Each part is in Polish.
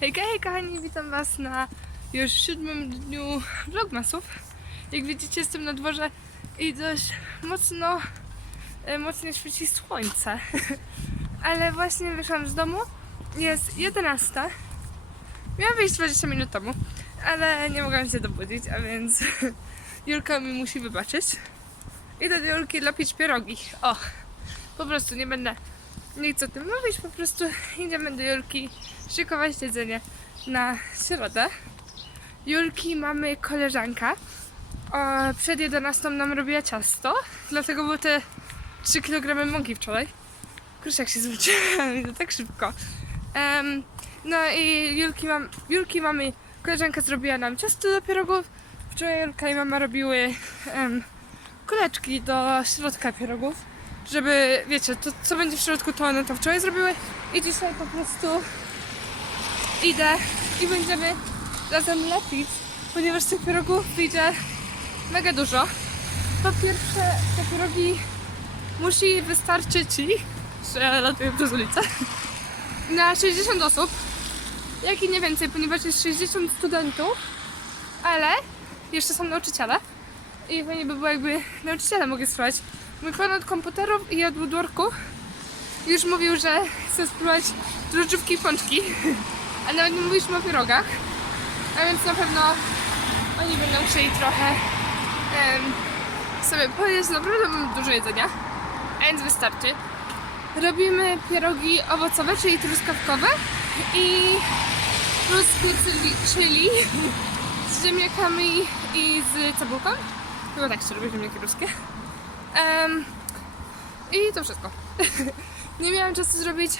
Hejka, hej kochani, witam was na już siódmym dniu vlogmasów. Jak widzicie jestem na dworze i dość mocno, e, mocno świeci słońce. Ale właśnie wyszłam z domu, jest 11. Miałam wyjść 20 minut temu, ale nie mogłam się dobudzić, a więc Julka mi musi wybaczyć. Idę do Julki dla pić pierogi. O, po prostu nie będę nic o tym mówić, po prostu idziemy do Julki szykować jedzenie na środę. Julki mamy koleżanka. O, przed 11 nam robiła ciasto, dlatego były te 3 kg mąki wczoraj. Kurczę, jak się zwróciłam, to tak szybko. Em, no i Julki, mam, Julki mamy, koleżanka zrobiła nam ciasto do pierogów. Wczoraj Julka i mama robiły em, kuleczki do środka pierogów żeby, wiecie, to co będzie w środku, to one to wczoraj zrobiły i dzisiaj po prostu idę i będziemy razem lepić, ponieważ tych pierogów wyjdzie mega dużo. Po pierwsze, te pierogi musi wystarczyć że latuję przez ulicę, na 60 osób, jak i nie więcej, ponieważ jest 60 studentów, ale jeszcze są nauczyciele i fajnie by było jakby nauczyciele mogli spróbować. Mój pan od komputerów i od woodworku już mówił, że chce spróbować drożdżówki i pączki, a nawet nie mówiliśmy o pierogach, a więc na pewno oni będą chcieli trochę em, sobie pojeść, naprawdę mamy dużo jedzenia, a więc wystarczy. Robimy pierogi owocowe, czyli truskawkowe i ruskie chili, chili z ziemniakami i z cebulką. Chyba tak się robi ziemniaki ruskie. Em, I to wszystko. nie miałam czasu zrobić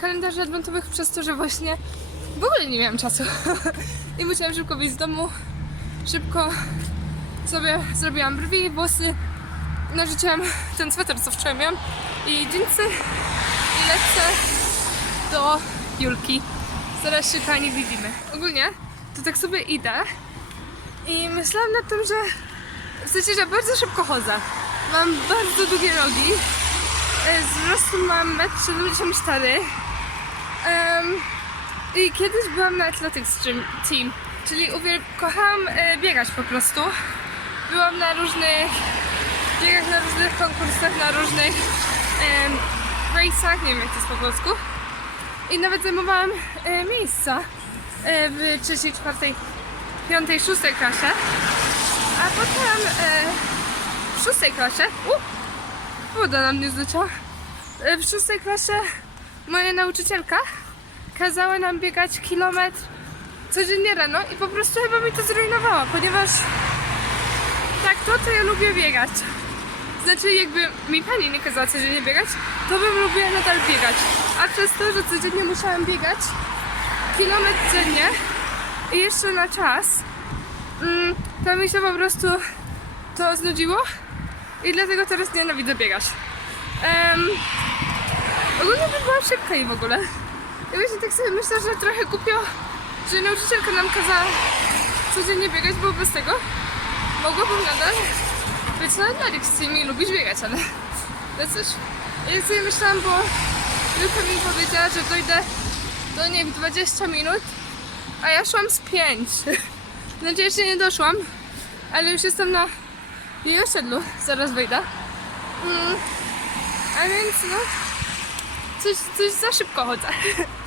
kalendarzy adwentowych przez to, że właśnie w ogóle nie miałam czasu. I musiałam szybko wyjść z domu. Szybko sobie zrobiłam brwi, włosy. Narzuciłam ten sweter, co wczoraj miałam. I jeansy. I lecę do Julki. Zaraz się pani widzimy. Ogólnie to tak sobie idę. I myślałam nad tym, że w sensie, że bardzo szybko chodzę. Mam bardzo długie nogi. E, wzrostu mam 1,74 m. Em, I kiedyś byłam na Athletics Team, czyli uwiel- kochałam e, biegać po prostu. Byłam na różnych biegach, na różnych konkursach, na różnych em, race'ach, nie wiem jak to jest po polsku. I nawet zajmowałam e, miejsca e, w trzeciej, czwartej, piątej, szóstej klasie. A potem e, w szóstej klasie. U, woda na mnie zleciała. E, W szóstej klasie moja nauczycielka kazała nam biegać kilometr codziennie rano i po prostu chyba mi to zrujnowała, ponieważ tak to, to ja lubię biegać. Znaczy jakby mi pani nie kazała codziennie biegać, to bym lubiła nadal biegać. A przez to, że codziennie musiałam biegać kilometr dziennie i jeszcze na czas, mm, to mi się po prostu to znudziło i dlatego teraz nienawidzę biegać. Um, ogólnie by była szybka i w ogóle. I właśnie tak sobie myślę, że trochę głupio, że nauczycielka nam kazała codziennie biegać, bo bez tego mogłabym nadal być na lekcji i lubić biegać, ale to coś. Ja sobie myślałam, bo Julka mi powiedziała, że dojdę do niej w 20 minut, a ja szłam z 5. Znaczy jeszcze nie doszłam, ale już jestem na jej osiedlu, zaraz wyjdę. Mm. A więc no, coś, coś za szybko chodzę.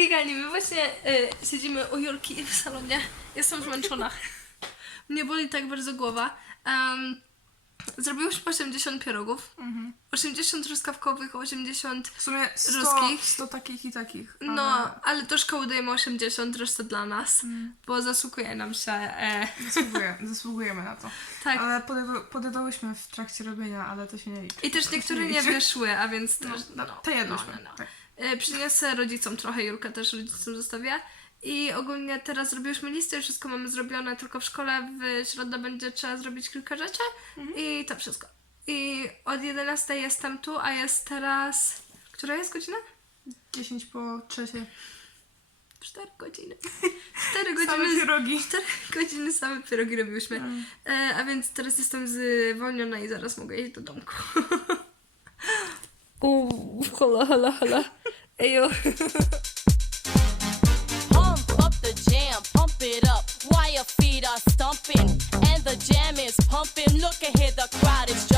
My właśnie y, siedzimy u Julki w salonie. Jestem zmęczona. Mnie boli tak bardzo głowa. Um, zrobiłyśmy 80 pierogów. 80 truskawkowych, 80... W sumie 100, Ruskich. 100 takich i takich. No, ale ale do szkoły dajemy 80, resztę dla nas, bo zasługuje nam się. E, Zasługuje, zasługujemy na to. tak. Ale podjada- podjadałyśmy w trakcie robienia, ale to się nie liczy. I też niektóre nie liczy. wyszły, a więc też. No, No, te jedłyśmy. No, no, no. Tak. E, Przyniosę rodzicom trochę, Julka też rodzicom zostawia. I ogólnie teraz zrobiłyśmy listę, wszystko mamy zrobione, tylko w szkole w środę będzie trzeba zrobić kilka rzeczy i to wszystko. I od 11 jestem tu, a jest teraz... Która jest godzina? 10 po trzecie. 4 godziny. 4 Same godziny. pierogi. 4 godziny same pierogi robiłyśmy. E, a więc teraz jestem zwolniona i zaraz mogę iść do domku. Uuu, hola, hola, hola. Ejo. Pump up the jam, pump it up while your feet are stumping. And the jam is pumping. Look ahead, the crowd is jumping.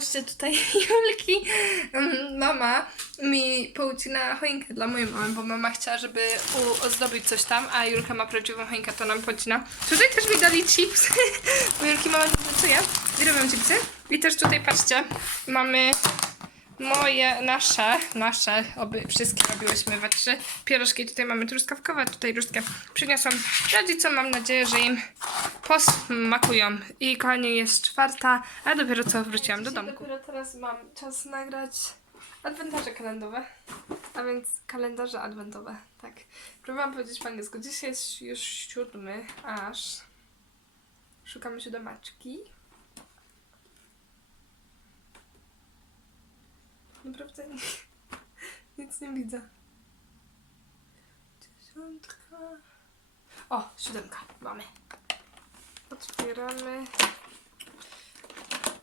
Patrzcie tutaj Julki. mm, Mama mi poucina choinkę dla mojej mamy, bo mama chciała, żeby ozdobić coś tam, a Julka ma prawdziwą choinkę, to nam pocina. Tutaj też mi dali chips, bo Julki mama nie pracuje i robią chipsy. I też tutaj patrzcie, mamy moje, nasze, nasze, oby wszystkie robiłyśmy we trzy pierożki. Tutaj mamy truskawkowe, tutaj różdżkę. Przyniosłam rodzicom, mam nadzieję, że im posmakują. I kochani, jest czwarta, a dopiero co wróciłam do domku. Dopiero teraz mam czas nagrać adwentarze kalendowe, a więc kalendarze adwentowe, tak. Próbowałam powiedzieć po angielsku. Dzisiaj jest już siódmy, aż szukamy siódemaczki. Naprawdę nie, nic nie widzę. Dziesiątka. O, siódemka. Mamy. Otwieramy.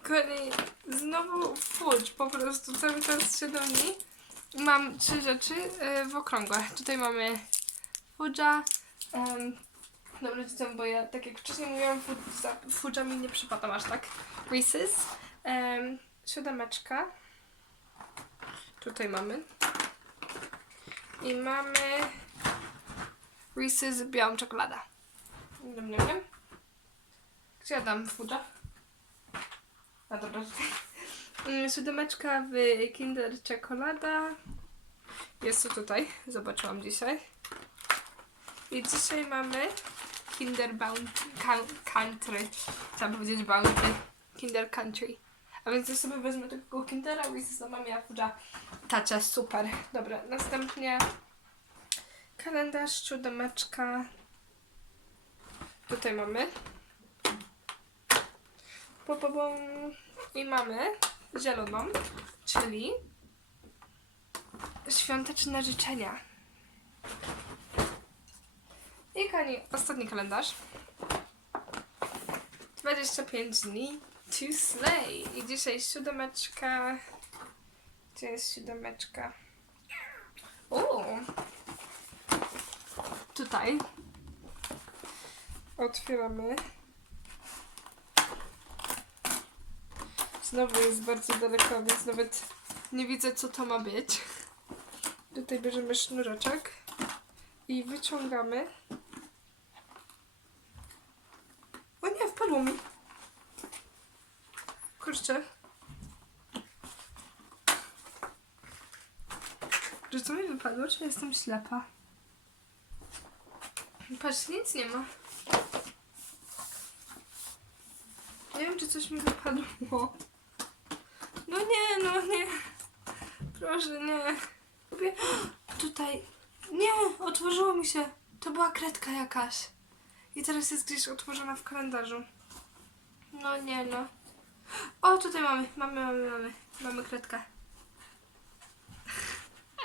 Kochani, znowu fudge, po prostu cały czas się do niej. Mam trzy rzeczy y, w okrągłe. Tutaj mamy fudge'a. Um, rodzicom, bo ja, tak jak wcześniej mówiłam, za fudge'ami nie przypadam aż tak. Reese's. Um, siódemeczka. Tutaj mamy. I mamy Reese's białą czekoladę. Niam, Gdzie ja dam fudża? A dobra. Mm, Siódemeczka w Kinder Czekolada. Jest to tutaj. Zobaczyłam dzisiaj. I dzisiaj mamy Kinder Bounty Coun- Country. Chciałam powiedzieć Bounty. Kinder Country. A więc ja sobie wezmę tego Kindera, Reese's mam ja fudża. Tacia, super. Dobra, następnie kalendarz, siódemeczka. Tutaj mamy. Po, po, po. I mamy zieloną, czyli świąteczne życzenia. I koni, ostatni kalendarz. 25 dni to slay. I dzisiaj siódemeczka. Gdzie jest siódemeczka? O! Tutaj. Otwieramy. Znowu jest bardzo daleko, więc nawet nie widzę, co to ma być. Tutaj bierzemy sznureczek i wyciągamy. O nie, wpadło mi. Kurczę. Czy to mi wypadło, czy jestem ślepa? Patrz, nic nie ma. Nie wiem, czy coś mi wypadło. No nie, no nie. Proszę, nie. Tutaj. Nie, otworzyło mi się. To była kredka jakaś. I teraz jest gdzieś otworzona w kalendarzu. No nie no. O, tutaj mamy, mamy, mamy, mamy. Mamy kredkę.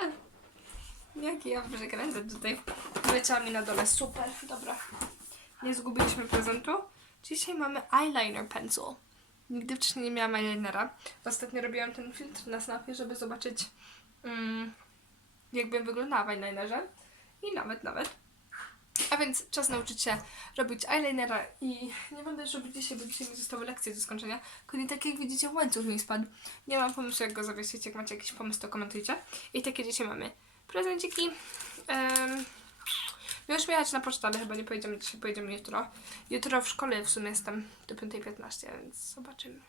Jaki ja przekręcę tutaj. Leciała mi na dole. Super, dobra. Nie zgubiliśmy prezentu. Dzisiaj mamy eyeliner pencil. Nigdy wcześniej nie miałam eyelinera. Ostatnio robiłam ten filtr na snapie, żeby zobaczyć mm, jakbym wyglądała w eyelinerze. I nawet, nawet. A więc czas nauczyć się robić eyelinera i nie będę już robić dzisiaj, bo dzisiaj mi zostały lekcje do skończenia. Tylko tak jak widzicie łańcuch mi spadł. Nie mam pomysłu jak go zawiesić, jak macie jakiś pomysł to komentujcie. I takie dzisiaj mamy prezenciki. Um, już jechać na pocztę, ale chyba nie pojedziemy dzisiaj, pojedziemy jutro. Jutro w szkole w sumie jestem do 5.15, więc zobaczymy.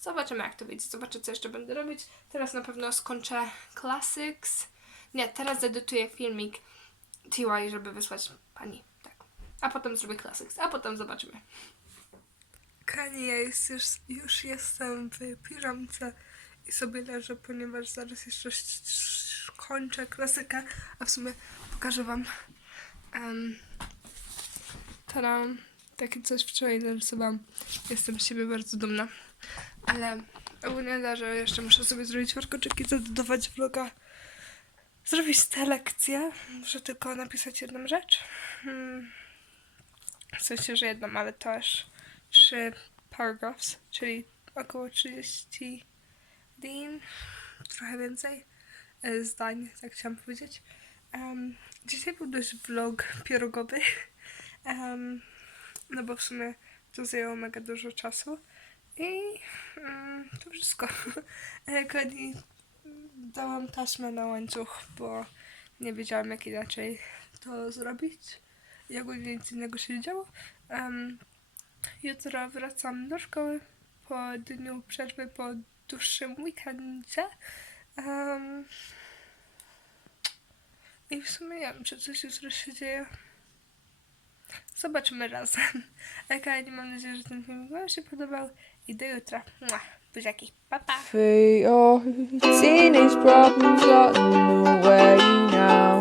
Zobaczymy jak to wyjdzie, zobaczę co jeszcze będę robić. Teraz na pewno skończę Classics. Nie, teraz zedytuję filmik TY, żeby wysłać pani. Tak. A potem zrobię Classics, a potem zobaczymy. Kani, ja jest już, już jestem w piżamce i sobie leżę, ponieważ zaraz jeszcze kończę klasykę, a w sumie pokażę wam um, teraz takie coś wczoraj narysowałam. Jestem z siebie bardzo dumna, ale ogólnie da, że jeszcze muszę sobie zrobić warkoczyki, dodawać vloga, zrobić te lekcje. Muszę tylko napisać jedną rzecz. Hmm. W sensie, że jedną, ale też trzy paragraphs, czyli około 30 din, trochę więcej e, zdań, tak chciałam powiedzieć. Em, dzisiaj był dość vlog pierogowy, em, no bo w sumie to zajęło mega dużo czasu i mm, to wszystko. E, Kochani, dałam taśmę na łańcuch, bo nie wiedziałam jak inaczej to zrobić ogólnie nic innego się działo. Em, jutro wracam do szkoły po dniu przerwy, po dłuższym weekendzie. Em, I w sumie nie wiem, czy coś jutro się dzieje. Zobaczymy razem. Okej, mam nadzieję, że ten film Wam się podobał i do jutra. Mua, Buziaki, pa pa! Your teenage problems got in the way now.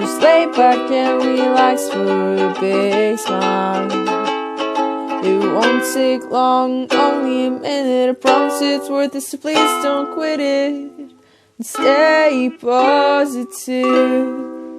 Just lay back and relax for a big smile. It won't take long, only a minute. I promise it's worth it, so please don't quit it. And stay positive.